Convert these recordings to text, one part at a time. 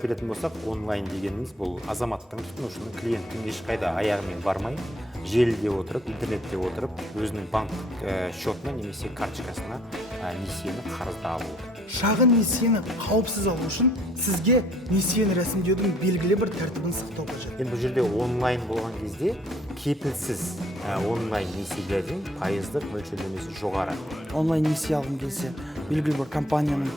алып келетін болсақ, онлайн дегеніміз бұл азаматтың, тұтынушының, клиенттің ешқайда аяғымен бармай, желіде отырып, интернетте отырып, өзінің банк счетына немесе карточкасына несиені қарызды алу. Шағын несиені қауіпсіз алу үшін сізге несиені рәсімдеудің белгілі бір тәртібін сақтау қажет. Енді бұл жерде онлайн болған кезде кепілсіз онлайн несиелердің пайыздық мөлшерлемесі жоғары. Онлайн несие алғым келсе, белгілі бір компанияның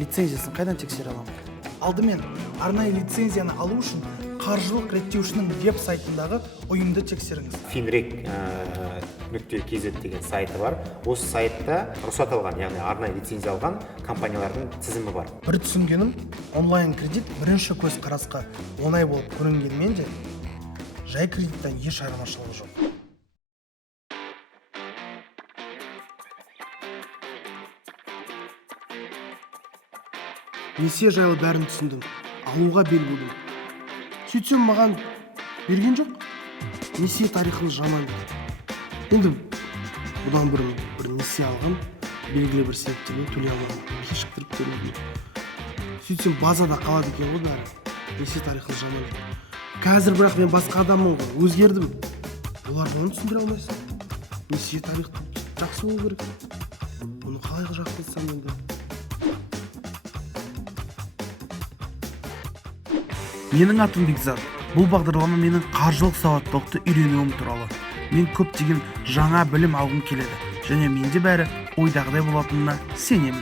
лицензиясын қайдан тексере аламын? Алдымен арнайы лицензияны алу үшін қаржылық реттеушінің веб-сайтындағы ұйымды тексеріңіз. finrec.kz деген сайты бар. Осы сайтта рұқсат алған, яғни арнайы лицензия алған компаниялардың тізімі бар. Бір түсінгенім, онлайн кредит бірінші көз қарасқа оңай болып көрінгенмен де, жай кредиттен еш айырмашылығы жоқ. Несие жайлы бәрін түсіндім, алуға бел будым. Сөйтсем маған берген жоқ, несие тарихын жаман. Енді бұдан бұрын бір несие алған, белгілі бір себептермен төлей алмаған, кешіктіріп төлеген. Сөйтсем базада қалады екен ғой бәрі, несие тарихын жаман. Қазір бірақ мен басқа адаммын ғой, өзгердім. Олар бұны түсіндіре алмайсың. Несие тарихы жақсы болу керек. Оны қалай жақсартсам енді? Менің атым Бекзат. Бұл бағдарлама менің қаржылық сауаттылықты үйренуім туралы. Мен көптеген жаңа білім алғым келеді. Және менде бәрі ойдағыдай болатынына сенемін.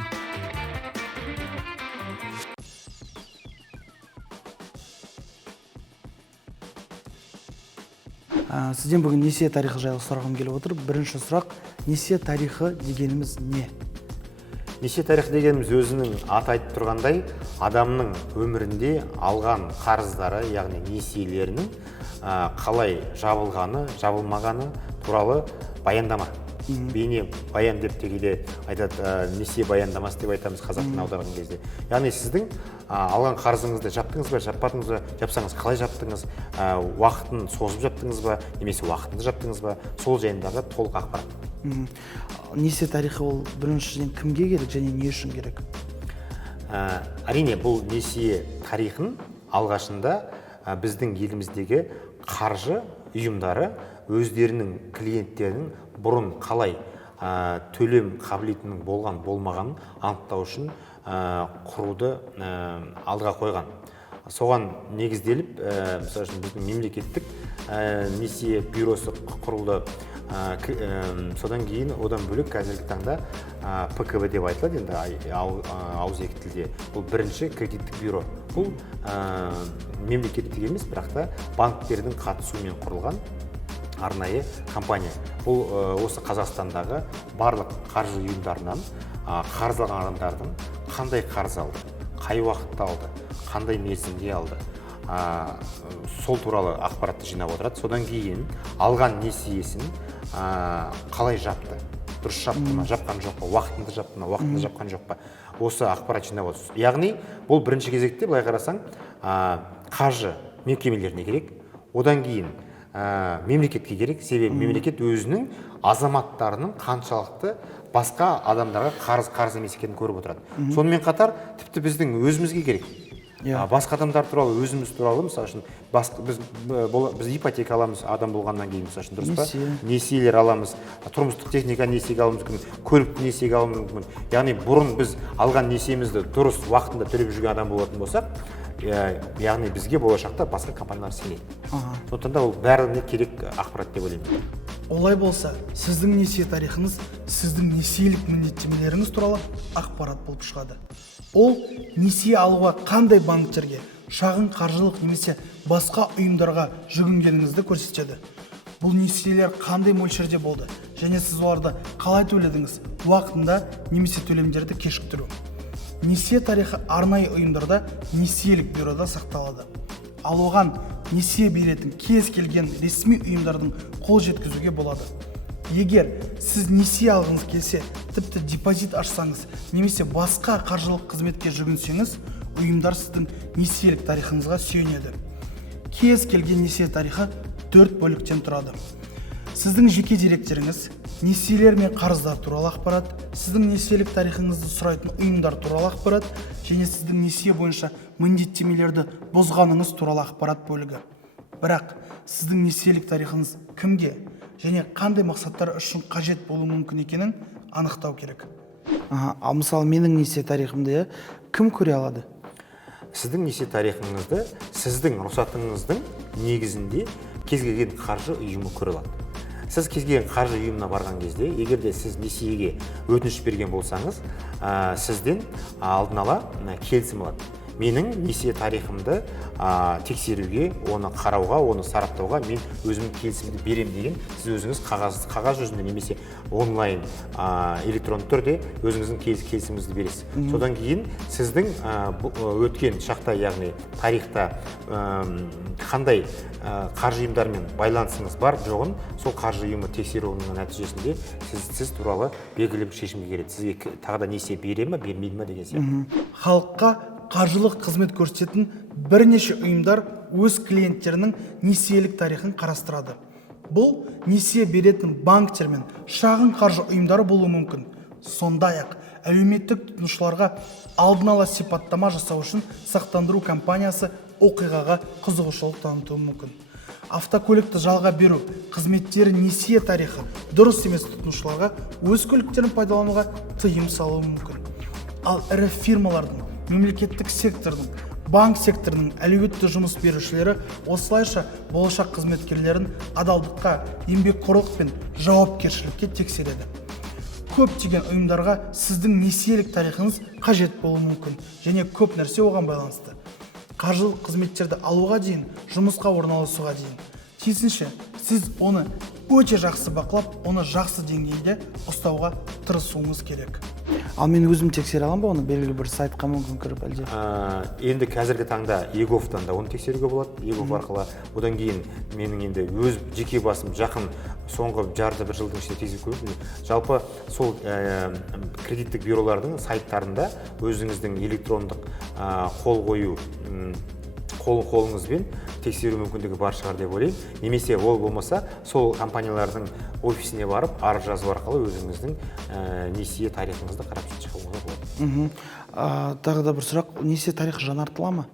Сізден бүгін несие тарихы жайлы сұрағым келіп отыр. Бірінші сұрақ, несие тарихы дегеніміз не? Несие тарихы дегеніміз өзінің аты айтып тұрғандай, адамның өмірінде алған қарыздары, яғни несиелерінің қалай жабылғаны, жабылмағаны туралы баяндама. Бейне баян деп тегеде айтады, несие баяндамасы деп айтамыз қазақтың аударған кезде. Яғни сіздің алған қарызыңызды жаптыңыз ба, жаппадыңыз ба, жапсаңыз қалай жаптыңыз, уақытын созып жаптыңыз ба, немесе уақытында жаптыңыз ба, сол жайындағы толық ақпарат. Несие тарихы ол біріншіден кімге керек және не үшін керек? Әрине, бұл несие тарихын алғашында біздің еліміздегі қаржы ұйымдары өздерінің клиенттерінің бұрын қалай төлем қабілетінің болмағанын анықтау үшін құруды алдыға қойған. Соған негізделіп, мысалы үшін біздің мемлекеттік несие бюросы құрылды. Содан кейін одан бөлек қазіргі таңда ПКБ деп айтылады, енді ауызекі тілде. Бұл бірінші кредиттік бюро. Бұл мемлекеттік емес, бірақ та банктердің қатысуымен құрылған арнайы компания. Бұл осы Қазақстандағы барлық қаржы ұйымдарынан қарыз алған адамдардың қандай қарыз алды, қай уақытта алды, қандай мерзімде алды, сол туралы ақпаратты жинап отырады. Содан кейін алған несиесін қалай жапты, дұрыс жапты ма, жапқан жоқ па, уақытында жапты ма, уақытында жапқан жоқ па, осы ақпарат жинап отырсыз. Яғни бұл бірінші кезекте былай қарасаң қаржы мекемелеріне керек, одан кейін мемлекетке керек, себебі мемлекет өзінің азаматтарының қаншалықты басқа адамдарға қарыз емес екенін көріп отырады. Сонымен қатар тіпті біздің өзімізге керек. Басқа адамдар туралы, өзіміз туралы, мысалы үшін біз ипотека аламыз адам болғаннан кейін, мысалы үшін, дұрыс па? Несиелер аламыз, тұрмыстық техника несиеге алуымыз мүмкін, көлікті несиеге алуымыз мүмкін. Яғни бұрын біз алған несиемізді дұрыс уақытында төлеп жүрген адам болатын болсақ, яғни бізге болашақта басқа компаниялар сенеді. Сондықтан да ол бәріне керек ақпарат деп ойлаймын. Олай болса, сіздің несие тарихыңыз, сіздің несиелік міндеттемелеріңіз туралы ақпарат болып шығады. Ол несие алуға қандай банктерге, шағын қаржылық немесе басқа ұйымдарға жүгінгеніңізді көрсетеді. Бұл несиелер қандай мөлшерде болды, және сіз оларды қалай төледіңіз, уақытында немесе төлемдерді кешіктіру. Несие тарихы арнайы ұйымдарда, несиелік бюрода сақталады. Ал оған несие беретін кез келген ресми ұйымдардың қол жеткізуге болады. Егер сіз несие алғыңыз келсе, тіпті депозит ашсаңыз, немесе басқа қаржылық қызметке жүгінсеңіз, ұйымдар сіздің несиелік тарихыңызға сүйенеді. Кез келген несие тарихы 4 бөліктен тұрады. Сіздің жеке деректеріңіз, несиелер мен қарыздар туралы ақпарат, сіздің несиелік тарихыңызды сұрайтын ұйымдар туралы ақпарат және сіздің несие бойынша міндеттемелерді бұзғаныңыз туралы ақпарат бөлігі. Бірақ сіздің несиелік тарихыңыз кімге және қандай мақсаттар үшін қажет болуы мүмкін екенін анықтау керек. Ал мысалы менің несие тарихымды кім көре алады? Сіздің несие тарихыңызды сіздің рұқсатыңыздың негізінде кез келген қаржы ұйымы көре алады. Сіз кез келген қаржы ұйымына барған кезде, егер де сіз несиеге өтініш берген болсаңыз, сізден алдын ала келісім алады. Менің несие тарихымды тексеруге, оны қарауға, оны сараптауға мен өзімнің келісімді берем деген сіз өзіңіз қағаз жүзінде немесе онлайн электронды түрде өзіңіздің келісіміңізді бересіз. Содан кейін сіздің өткен шақта, яғни тарихта қандай қаржы ұйымдарымен байланысыңыз бар жоғын, сол қаржы ұйымы тексеруінің нәтижесінде сіз туралы белгілі бір шешімге келеді. Сізге тағы да несие бере ме, бермейді ме деген сияқты. Халыққа қаржылық қызмет көрсететін бірнеше ұйымдар өз клиенттерінің несиелік тарихын қарастырады. Бұл несие беретін банктер мен шағын қаржы ұйымдары болуы мүмкін. Сондай-ақ әлеуметтік тұтынушыларға алдын ала сипаттама жасау үшін сақтандыру компаниясы оқиғаға қызығушылық танытуы мүмкін. Автокөлікті жалға беру қызметтері несие тарихы дұрыс емес тұтынушыларға өз көліктерін пайдалануға тыйым салуы мүмкін. Ал ірі фирмалардың, мемлекеттік сектордың, банк секторының әлеуетті жұмыс берушілері осылайша болашақ қызметкерлерін адалдыққа, еңбекқорлық пен жауапкершілікке тексереді. Көптеген ұйымдарға сіздің несиелік тарихыңыз қажет болуы мүмкін және көп нәрсе оған байланысты. Қаржылық қызметтерді алуға дейін, жұмысқа орналасуға дейін. Тиісінше, сіз оны өте жақсы бақылап, оны жақсы деңгейде ұстауға тырысуыңыз керек. Ал мен өзім тексере аламын ба оны, белгілі бір сайтқа мүмкін кіріп әлде? Енді қазіргі таңда ЕГОВтан да оны тексеруге болады, ЕГОВ арқылы. Одан кейін менің енді өз жеке басым жақын соңғы жарты бір жылдың ішінде тексеріп көрдім. Жалпы сол кредиттік бюролардың сайттарында өзіңіздің электрондық қол қою қолыңызбен тексеру мүмкіндігі бар шығар деп ойлаймын. Немесе ол болмаса, сол компаниялардың офисіне барып, арыз жазу арқылы өзіңіздің несие тарихыңызды қарап шығуға болады. Тағы да бір сұрақ, несие тарихы жаңартыла ма?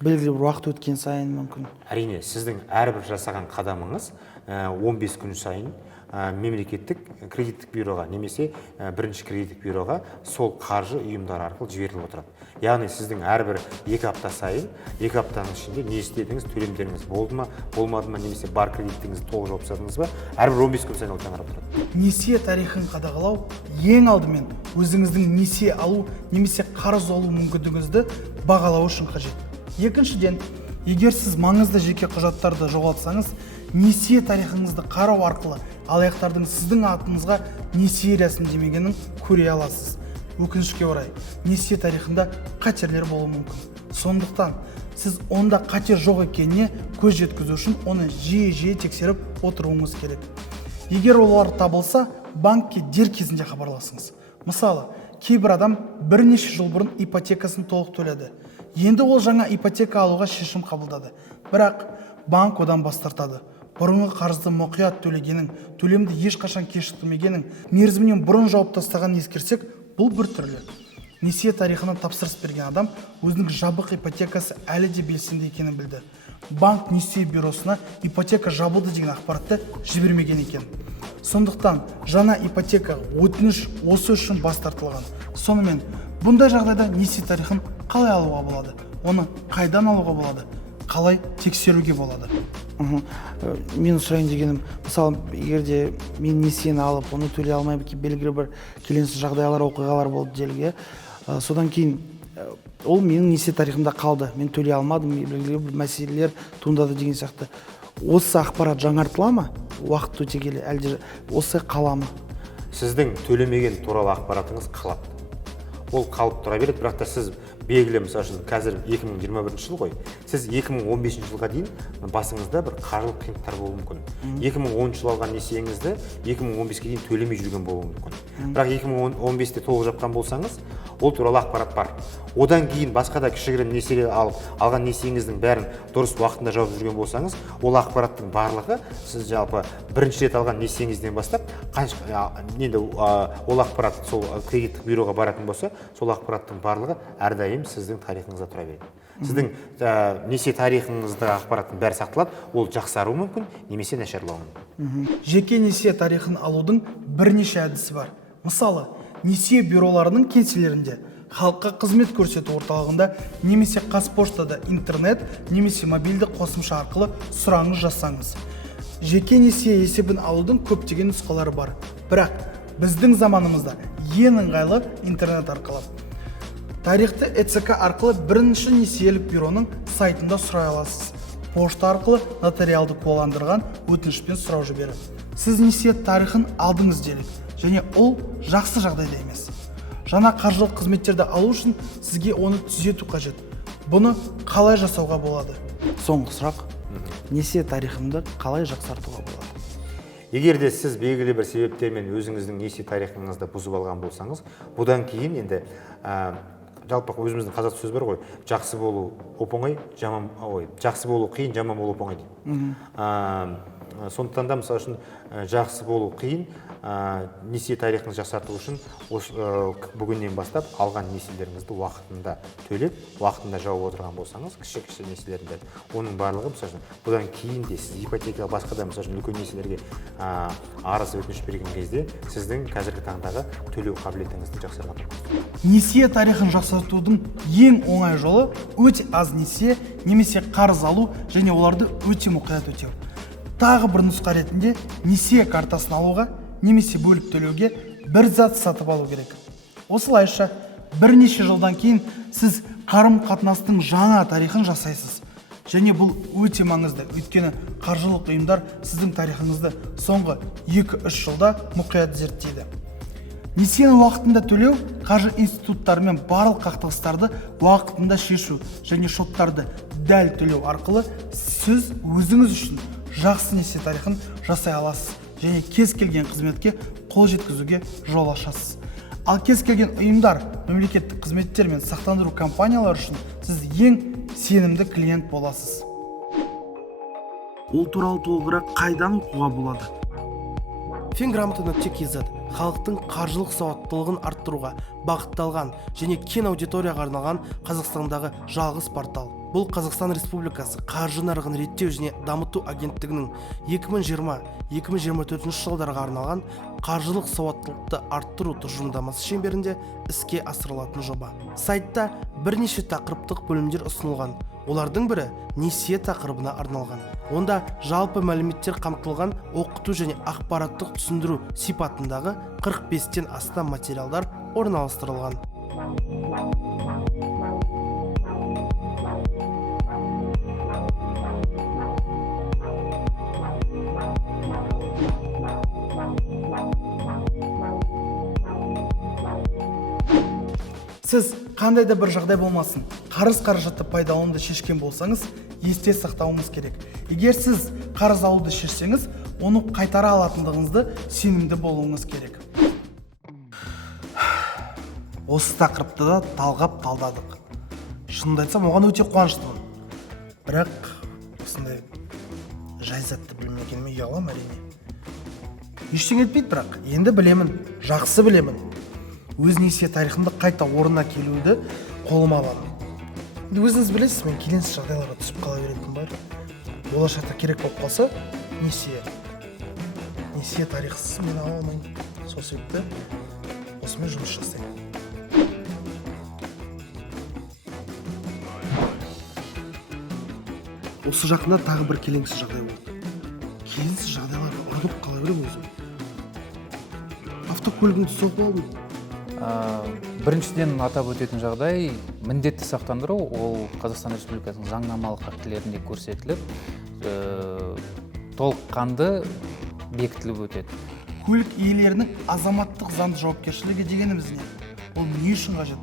Белгілі бір уақыт өткен сайын мүмкін? Әрине, сіздің әрбір жасаған қадамыңыз 15 күн сайын мемлекеттік кредиттік бюроға немесе бірінші кредиттік бюроға сол қаржы ұйымдары арқылы жіберіліп отырады. Яғни сіздің әрбір 2 апта сайын, 2 аптаның ішінде не істедіңіз, төлемдеріңіз болды ма, болмады ма, немесе бар кредиттіңізді толық жауап жасадыңыз ба, әрбір 15 күн сайын ол жаңарып тұрады. Несие тарихын қадағалау ең алдымен өзіңіздің несие алу немесе қарыз алу мүмкіндігіңізді бағалау үшін қажет. Екіншіден, егер сіз маңызды жеке құжаттарды жоғалтсаңыз, несие тарихыңызды қарау арқылы алаяқтардың сіздің атыңызға несие рәсімдемегенін көре аласыз. Өкінішке орай, несие тарихында қатерлер болуы мүмкін. Сондықтан, сіз онда қатер жоқ екеніне көз жеткізу үшін оны жиі тексеріп отыруыңыз керек. Егер олар табылса, банкке дер кезінде хабарласыңыз. Мысалы, кейбір адам бірнеше жыл бұрын ипотекасын толық төледі. Енді ол жаңа ипотека алуға шешім қабылдады. Бірақ банк одан бас тартады. Бұрынғы қарызды мұқият төлегенің, төлемді ешқашан кешіктірмегенің, мерзімінен бұрын жауып тастағанын ескерсек, бұл бір түрлі. Несие тарихына тапсырыс берген адам өзінің жабық ипотекасы әлі де белсенді екенін білді. Банк несие бюросына ипотека жабылды деген ақпаратты жібермеген екен. Сондықтан жаңа ипотека өтініш осы үшін бас тартылған. Сонымен, бұндай жағдайда несие тарихын қалай алуға болады? Оны қайдан алуға болады? Қалай тексеруге болады? Мен сұрайын дегенім, мысалы, егерде мен несиені алып, оны төлей алмай белгілі бір келеңсіз жағдайлар, оқиғалар болды делге, содан кейін ол менің несие тарихымда қалды, мен төлей алмадым, белгілі бір мәселелер туындады деген сияқты. Осы ақпарат жаңартыла ма? Уақыт өте келе, әлде осы қала ма? Сіздің төлемеген туралы ақпаратыңыз қалады. Ол қалып тұра береді, бірақ та сіз белгілі, мысалы үшін қазір 2021 жыл ғой, сіз 2015 жылға дейін басыңызда бір қаржылық қиындықтар болуы мүмкін. 2010 жыл алған несиеңізді 2015-ге дейін төлемей жүрген болуы мүмкін. Бірақ 2015-те толық жапқан болсаңыз, ол туралы ақпарат бар. Одан кейін басқа да кішігірім несие алған несиеңіздің бәрін дұрыс уақытында жауап жүрген болсаңыз, ол ақпараттың барлығы сіз жалпы бірінші рет алған несиеңізден бастап ол ақпарат сол кредиттік бюроға баратын болса, сол ақпараттың барлығы әрдайым сіздің тарихыңызда тұра береді. Сіздің несие тарихыңызда ақпараттың бәрі сақталады, ол жақсаруы мүмкін, немесе нашарлауы мүмкін. Жеке несие тарихын алудың бірнеше әдісі бар. Мысалы, несие бюроларының кеңселерінде, халыққа қызмет көрсету орталығында, немесе Қазпоштада интернет, немесе мобильді қосымша арқылы сұраңыз жасаңыз. Жеке несие есебін алудың көптеген нұсқалары бар. Бірақ біздің заманымызда ең ыңғайлы интернет арқылы. Тарихты ЭЦК арқылы бірінші несиелік бюроның сайтында сұрай аласыз. Пошта арқылы нотариалды куәландырған өтінішпен сұрау жіберіп. Сіз несие тарихын алдыңыз делік, және ол жақсы жағдайда емес. Жаңа қаржылық қызметтерді алу үшін сізге оны түзету қажет. Бұны қалай жасауға болады? Соңғы сұрақ, несие тарихымды қалай жақсартуға болады? Егер де сіз белгілі бір себептермен өзіңіздің несие тарихыңызды бұзып алған болсаңыз, бұдан кейін енді жалпы өзіміздің қазақ сөз бар ғой, жақсы болу оп-оңай, жақсы болу қиын, жаман болу оп-оңай дейді. Сондықтан да мысалы үшін жақсы болу қиын, несие тарихыңызды жақсарту үшін бүгіннен бастап алған несиелеріңізді уақытында төлеп, уақытында жауып отырған болсаңыз, кіші несиелерді, оның барлығы мысалы үшін бұдан кейін де сіз ипотека басқа да мысалы үшін үлкен несиелерге арыз өтініш берген кезде сіздің қазіргі таңдағы төлеу қабілетіңізді жақсарған. Несие тарихын жақсартудың ең оңай жолы өте аз несие немесе қарыз алу және оларды өте мұқият өтеу. Тағы бір нұсқа ретінде несие картасын алуға немесе бөліп төлеуге бір зат сатып алу керек. Осылайша бірнеше жылдан кейін сіз қарым-қатынастың жаңа тарихын жасайсыз. Және бұл өте маңызды, өйткені қаржылық ұйымдар сіздің тарихыңызды соңғы 2-3 жылда мұқият зерттейді. Несиені уақытында төлеу қаржы институттарымен барлық қақтығыстарды уақытында шешу және шоттарды дәл төлеу арқылы сіз өзіңіз үшін жақсы несие тарихын жасай аласыз және кез келген қызметке қол жеткізуге жол ашасыз. Ал кез келген ұйымдар, мемлекеттік қызметтер мен сақтандыру компаниялары үшін сіз ең сенімді клиент боласыз. Ол туралы толығырақ қайдан оқуға болады? Финграмота.kz халықтың қаржылық сауаттылығын арттыруға бағытталған және кең аудиторияға арналған Қазақстандағы жалғыз портал. Бұл Қазақстан Республикасы қаржы нарығын реттеу және дамыту агенттігінің 2020-2024 жылдарға арналған қаржылық сауаттылықты арттыру тұжырымдамасы шеңберінде іске асырылатын жоба. Сайтта бірнеше тақырыптық бөлімдер ұсынылған. Олардың бірі несие тақырыбына арналған. Онда жалпы мәліметтер қамтылған оқыту және ақпараттық түсіндіру сипатындағы 45-тен астам материалдар орналастырылған. Сіз қандай да бір жағдай болмасын, қарыз қаражатты пайдалануды шешкен болсаңыз, есте сақтауыңыз керек. Егер сіз қарыз алуды шешсеңіз, оны қайтара алатындығыңызды сенімді болуыңыз керек. Осы тақырыпты да талдадық. Шынымды айтсам, оған өте қуаныштымын. Бірақ осындай жайзатты білмегеніме ұяламын әрине. Ештеңе етпейді, бірақ енді білемін, жақсы білемін. Өз несие тарихымды қайта орнына келуді қолыма аламын. Өзіңіз білесіз, мен келеңсіз жағдайларға түсіп қала беретін бар. Болашақта керек болып қалса, несие тарихсыз мен ала алмаймын. Сол себепті осымен жұмыс жасаймын. Осы жақында тағы бір келеңсіз жағдай болды. Келеңсіз жағдайларға ұрынып қала беремін өзім. Автокөлігімді соғып алдым. Біріншіден атап өтетін жағдай, міндетті сақтандыру ол Қазақстан Республикасының заңнамалық актілерінде көрсетіліп, толыққанды бекітіліп өтеді. Көлік иелерінің азаматтық заңды жауапкершілігі дегеніміз не? Ол не үшін қажет?